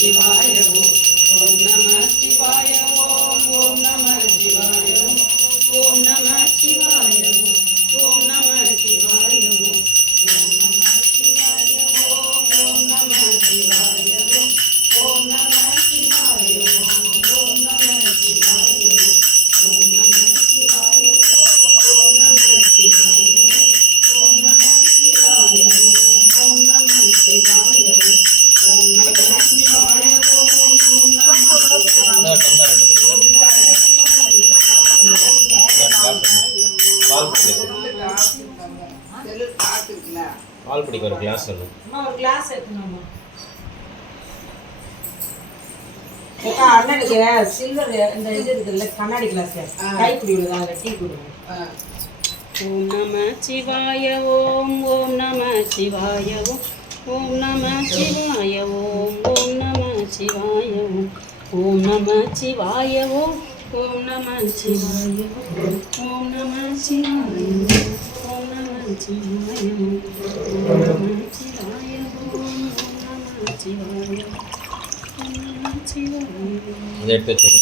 சிவாய ஓம் நம சிவாய ஓம் நம சிவாய ஓம் நம சிவாய ஓம் நம சிவாய ஓம் நம சிவாய ஓம் நம சிவாய ஓம் நம சிவாய ஓம் நம சிவாய ஓம் நம சிவாய ஓம் நம சிவாய ஓம் நம சிவாய ஓம் நம சிவாய ஓம் நம சிவாய பால் பிடிக்க ஒரு கிளாஸ் சொல்லு. ஒரு கிளாஸ் எடுத்துனோமா அண்ணனுக்கு சில்வர் இந்த இது இருக்குல்ல கண்ணாடி கிளாஸ் கைப்பிடி விடுவாங்க டீ குடுவோம். ஓம் நம சிவாய ஓம் ஓம் நம சிவாய ஓம் நம சிவாய ஓம் நம சிவாய ஓம் நம சிவாய ஓம் நம சிவாய ஓம் நம சிவாய ஓம் நம சிவாய ஓம் நம சிவாய ஓம் நம சிவாய ஓம் நம சிவாய. இதை எடுத்து வச்சுங்க.